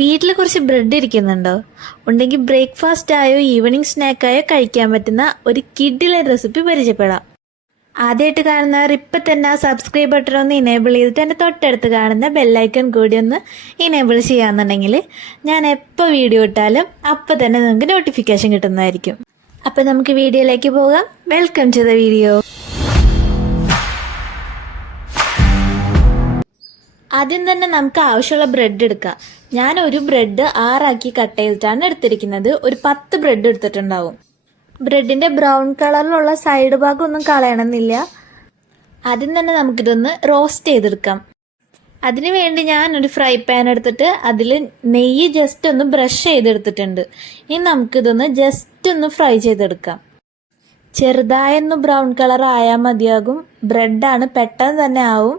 വീട്ടിൽ കുറച്ച് ബ്രെഡ് ഇരിക്കുന്നുണ്ടോ? ഉണ്ടെങ്കിൽ ബ്രേക്ക്ഫാസ്റ്റ് ആയോ ഈവനിങ് സ്നാക്കായോ കഴിക്കാൻ പറ്റുന്ന ഒരു കിഡിലെ റെസിപ്പി പരിചയപ്പെടാം. ആദ്യമായിട്ട് കാണുന്നവർ ഇപ്പം തന്നെ ആ സബ്സ്ക്രൈബ് ബട്ടൺ ഒന്ന് ഇനേബിൾ ചെയ്തിട്ട് എൻ്റെ തൊട്ടടുത്ത് കാണുന്ന ബെല്ലൈക്കൺ കൂടി ഒന്ന് ഇനേബിൾ ചെയ്യാന്നുണ്ടെങ്കിൽ ഞാൻ എപ്പോൾ വീഡിയോ ഇട്ടാലും അപ്പം തന്നെ നിങ്ങൾക്ക് നോട്ടിഫിക്കേഷൻ കിട്ടുന്നതായിരിക്കും. അപ്പം നമുക്ക് വീഡിയോയിലേക്ക് പോകാം. Welcome to the video. ആദ്യം തന്നെ നമുക്ക് ആവശ്യമുള്ള ബ്രെഡ് എടുക്കാം. ഞാൻ ഒരു ബ്രെഡ് 6 ആക്കി കട്ട് ചെയ്തിട്ടാണ് എടുത്തിരിക്കുന്നത്. ഒരു 10 ബ്രെഡ് എടുത്തിട്ടുണ്ടാവും. ബ്രെഡിന്റെ ബ്രൗൺ കളറിലുള്ള സൈഡ് ഭാഗം ഒന്നും കളയണമെന്നില്ല. ആദ്യം തന്നെ നമുക്കിതൊന്ന് റോസ്റ്റ് ചെയ്തെടുക്കാം. അതിനു വേണ്ടി ഞാൻ ഒരു ഫ്രൈ പാൻ എടുത്തിട്ട് അതിൽ നെയ്യ് ജസ്റ്റ് ഒന്ന് ബ്രഷ് ചെയ്തെടുത്തിട്ടുണ്ട്. ഇനി നമുക്കിതൊന്ന് ജസ്റ്റ് ഒന്ന് ഫ്രൈ ചെയ്തെടുക്കാം. ചെറുതായൊന്ന് ബ്രൗൺ കളർ ആയാൽ മതിയാകും. ബ്രെഡാണ്, പെട്ടെന്ന് തന്നെ ആവും.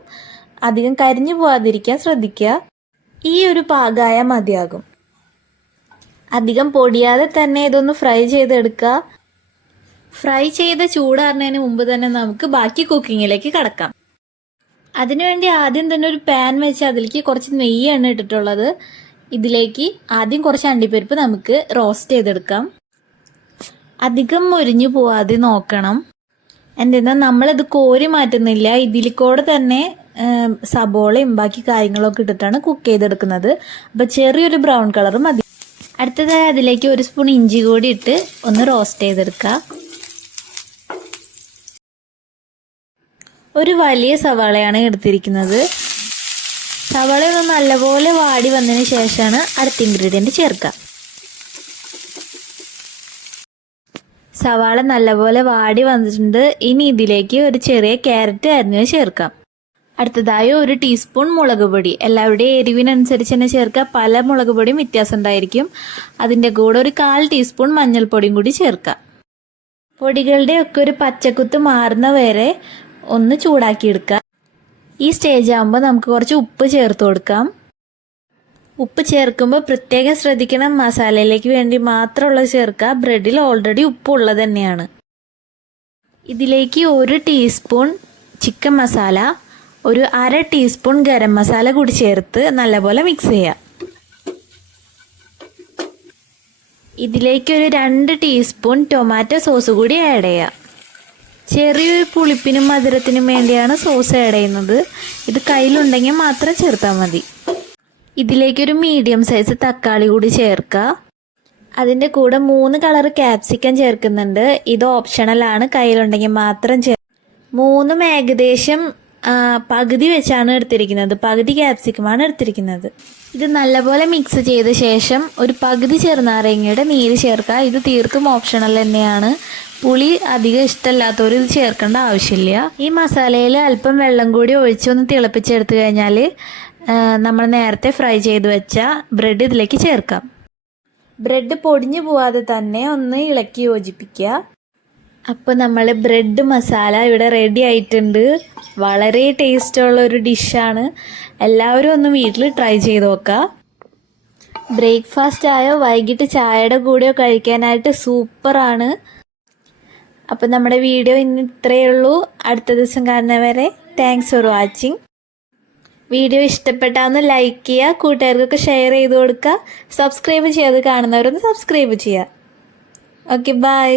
അധികം കരിഞ്ഞു പോവാതിരിക്കാൻ ശ്രദ്ധിക്കുക. ഈ ഒരു പാകമായ മതിയാകും. അധികം പൊടിയാതെ തന്നെ ഇതൊന്ന് ഫ്രൈ ചെയ്തെടുക്കുക. ഫ്രൈ ചെയ്ത് ചൂടാറുന്നതിന് മുമ്പ് തന്നെ നമുക്ക് ബാക്കി കുക്കിങ്ങിലേക്ക് കടക്കാം. അതിനുവേണ്ടി ആദ്യം തന്നെ ഒരു പാൻ വെച്ച് അതിലേക്ക് കുറച്ച് നെയ്യാണ് ഇട്ടിട്ടുള്ളത്. ഇതിലേക്ക് ആദ്യം കുറച്ച് അണ്ടിപ്പരിപ്പ് നമുക്ക് റോസ്റ്റ് ചെയ്തെടുക്കാം. അധികം മൊരിഞ്ഞു പോവാതെ നോക്കണം. എന്തെന്നാൽ നമ്മളിത് കോരി മാറ്റുന്നില്ല. ഇതിലേക്കൂടെ തന്നെ സബോളയും ബാക്കി കാര്യങ്ങളൊക്കെ ഇട്ടിട്ടാണ് കുക്ക് ചെയ്തെടുക്കുന്നത്. അപ്പോൾ ചെറിയൊരു ബ്രൗൺ കളർ മതി. അടുത്തതായി അതിലേക്ക് 1 സ്പൂൺ ഇഞ്ചി കൂടി ഇട്ട് ഒന്ന് റോസ്റ്റ് ചെയ്തെടുക്കുക. ഒരു വലിയ സവാളയാണ് എടുത്തിരിക്കുന്നത്. സവാള ഒന്ന് നല്ലപോലെ വാടി വന്നതിന് ശേഷമാണ് അടുത്ത ഇൻഗ്രീഡിയൻറ്റ് ചേർക്കുക. സവാള നല്ലപോലെ വാടി വന്നിട്ടുണ്ട്. ഇനി ഇതിലേക്ക് ഒരു ചെറിയ ക്യാരറ്റ് അരിഞ്ഞത് ചേർക്കാം. അടുത്തതായി 1 ടീസ്പൂൺ മുളക് പൊടി. എല്ലാവരുടെയും എരിവിനനുസരിച്ച് തന്നെ ചേർക്കുക. പല മുളക് പൊടിയും വ്യത്യാസം ഉണ്ടായിരിക്കും. അതിൻ്റെ കൂടെ ഒരു 1/4 ടീസ്പൂൺ മഞ്ഞൾപ്പൊടിയും കൂടി ചേർക്കാം. പൊടികളുടെ ഒക്കെ ഒരു പച്ചക്കുത്ത് മാറുന്ന വരെ ഒന്ന് ചൂടാക്കിയെടുക്കുക. ഈ സ്റ്റേജ് ആകുമ്പോൾ നമുക്ക് കുറച്ച് ഉപ്പ് ചേർത്ത് കൊടുക്കാം. ഉപ്പ് ചേർക്കുമ്പോൾ പ്രത്യേകം ശ്രദ്ധിക്കണം. മസാലയിലേക്ക് വേണ്ടി മാത്രമുള്ളത് ചേർക്കുക. ബ്രെഡിൽ ഓൾറെഡി ഉപ്പുള്ളത് തന്നെയാണ്. ഇതിലേക്ക് 1 ടീസ്പൂൺ ചിക്കൻ മസാല, ഒരു 1/2 ടീസ്പൂൺ ഗരം മസാല കൂടി ചേർത്ത് നല്ലപോലെ മിക്സ് ചെയ്യാം. ഇതിലേക്ക് ഒരു 2 ടീസ്പൂൺ ടൊമാറ്റോ സോസ് കൂടി ആഡ് ചെയ്യാം. ചെറിയൊരു പുളിപ്പിനും മധുരത്തിനും വേണ്ടിയാണ് സോസ് ആഡ് ചെയ്യുന്നത്. ഇത് കയ്യിലുണ്ടെങ്കിൽ മാത്രം ചേർത്താൽ മതി. ഇതിലേക്കൊരു മീഡിയം സൈസ് തക്കാളി കൂടി ചേർക്കുക. അതിൻ്റെ കൂടെ 3 കളർ ക്യാപ്സിക്കം ചേർക്കുന്നുണ്ട്. ഇത് ഓപ്ഷണലാണ്, കയ്യിലുണ്ടെങ്കിൽ മാത്രം 3 ഏകദേശം പകുതി വെച്ചാണ് എടുത്തിരിക്കുന്നത്. പകുതി ക്യാപ്സിക്കമാണ് എടുത്തിരിക്കുന്നത്. ഇത് നല്ലപോലെ മിക്സ് ചെയ്ത ശേഷം ഒരു പകുതി ചെറുനാരങ്ങയുടെ നീര് ചേർക്കുക. ഇത് തീർത്തും ഓപ്ഷണൽ തന്നെയാണ്. പുളി അധികം ഇഷ്ടമല്ലാത്തവർ ഇത് ചേർക്കേണ്ട ആവശ്യമില്ല. ഈ മസാലയിൽ അല്പം വെള്ളം കൂടി ഒഴിച്ചൊന്ന് തിളപ്പിച്ചെടുത്തു കഴിഞ്ഞാൽ നമ്മൾ നേരത്തെ ഫ്രൈ ചെയ്ത് വെച്ച ബ്രെഡ് ഇതിലേക്ക് ചേർക്കാം. ബ്രെഡ് പൊടിഞ്ഞു പോവാതെ തന്നെ ഒന്ന് ഇളക്കി യോജിപ്പിക്കുക. അപ്പോൾ നമ്മൾ ബ്രെഡ് മസാല ഇവിടെ റെഡി ആയിട്ടുണ്ട്. വളരെ ടേസ്റ്റുള്ള ഒരു ഡിഷാണ്. എല്ലാവരും ഒന്ന് വീട്ടിൽ ട്രൈ ചെയ്ത് നോക്കുക. ബ്രേക്ക്ഫാസ്റ്റ് ആയോ വൈകിട്ട് ചായയുടെ കൂടെയോ കഴിക്കാനായിട്ട് സൂപ്പറാണ്. അപ്പം നമ്മുടെ വീഡിയോ ഇന്ന് ഇത്രയേ ഉള്ളൂ. അടുത്ത ദിവസം കാണുന്നവരെ താങ്ക്സ് ഫോർ വാച്ചിങ്. വീഡിയോ ഇഷ്ടപ്പെട്ടാൽ ലൈക്ക് ചെയ്യുക, കൂട്ടുകാർക്കൊക്കെ ഷെയർ ചെയ്ത് കൊടുക്കുക. സബ്സ്ക്രൈബ് ചെയ്യാതെ കാണുന്നവരൊന്ന് സബ്സ്ക്രൈബ് ചെയ്യുക. Okay, by.